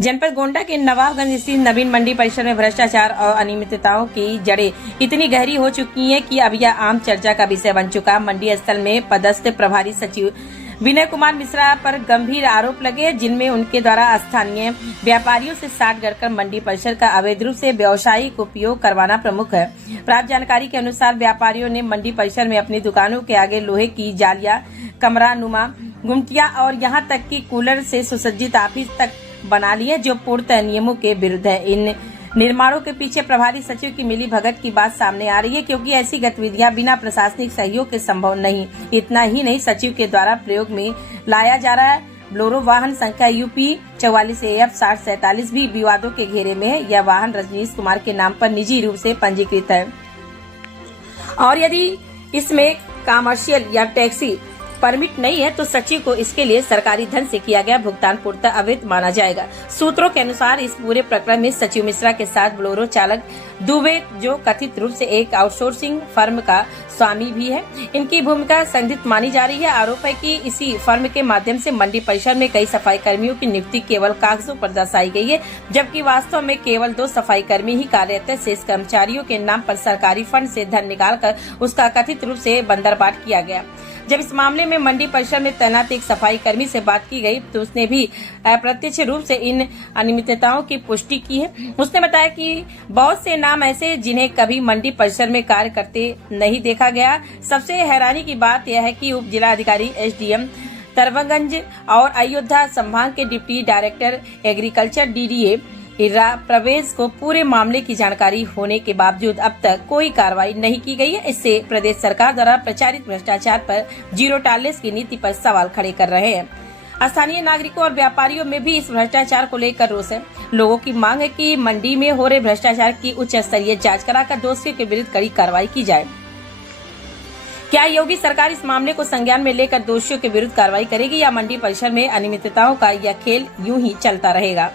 जनपद गोंडा के नवाबगंज स्थित नवीन मंडी परिसर में भ्रष्टाचार और अनियमितताओं की जड़ें इतनी गहरी हो चुकी हैं कि अब यह आम चर्चा का विषय बन चुका। मंडी स्थल में पदस्थ प्रभारी सचिव विनय कुमार मिश्रा पर गंभीर आरोप लगे, जिनमें उनके द्वारा स्थानीय व्यापारियों से साठ गढ़कर मंडी परिसर का अवैध रूप से व्यावसायिक उपयोग करवाना प्रमुख है। प्राप्त जानकारी के अनुसार व्यापारियों ने मंडी परिसर में अपनी दुकानों के आगे लोहे की जालियां, कमरा नुमा गुमटियां और यहां तक कि कूलर से सुसज्जित ऑफिस तक बना लिए, जो पूर्णतः नियमों के विरुद्ध है। इन निर्माणों के पीछे प्रभारी सचिव की मिली भगत की बात सामने आ रही है, क्योंकि ऐसी गतिविधियां बिना प्रशासनिक सहयोग के संभव नहीं। इतना ही नहीं, सचिव के द्वारा प्रयोग में लाया जा रहा है ब्लोरो वाहन संख्या UP 44 AF 6047 भी विवादों के घेरे में है। यह वाहन रजनीश कुमार के नाम पर निजी रूप से पंजीकृत है और यदि इसमें कमर्शियल या टैक्सी परमिट नहीं है तो सचिव को इसके लिए सरकारी धन से किया गया भुगतान पूर्णतः अवैध माना जाएगा। सूत्रों के अनुसार इस पूरे प्रकरण में सचिव मिश्रा के साथ बोलेरो चालक दुबे, जो कथित रूप से एक आउटसोर्सिंग फर्म का स्वामी भी है, इनकी भूमिका संदिग्ध मानी जा रही है। आरोप है कि इसी फर्म के माध्यम से मंडी परिसर में कई सफाई कर्मियों की नियुक्ति केवल कागजों पर दर्शाई गई है, जबकि वास्तव में केवल 2 सफाई कर्मी ही कार्यरत है। शेष कर्मचारियों के नाम पर सरकारी फंड से धन निकालकर उसका कथित रूप से बंदरबाट किया गया। जब इस मामले में मंडी परिसर में तैनात एक सफाई कर्मी से बात की गई तो उसने भी अप्रत्यक्ष रूप से इन अनियमितताओं की पुष्टि की है। उसने बताया कि बहुत से नाम ऐसे जिन्हें कभी मंडी परिसर में कार्य करते नहीं देखा गया। सबसे हैरानी की बात यह है कि उप जिला अधिकारी SDM तरवगंज और अयोध्या संभाग के डिप्टी डायरेक्टर एग्रीकल्चर DDA इरा प्रवेश को पूरे मामले की जानकारी होने के बावजूद अब तक कोई कार्रवाई नहीं की गई है। इससे प्रदेश सरकार द्वारा प्रचारित भ्रष्टाचार पर जीरो टॉलरेंस की नीति पर सवाल खड़े कर रहे हैं। स्थानीय नागरिकों और व्यापारियों में भी इस भ्रष्टाचार को लेकर रोष है। लोगों की मांग है कि मंडी में हो रहे भ्रष्टाचार की उच्च स्तरीय जाँच कराकर दोषियों के विरुद्ध कड़ी कार्रवाई की जाए। क्या योगी सरकार इस मामले को संज्ञान में लेकर दोषियों के विरुद्ध कार्रवाई करेगी या मंडी परिसर में अनियमितताओं का यह खेल यूं ही चलता रहेगा?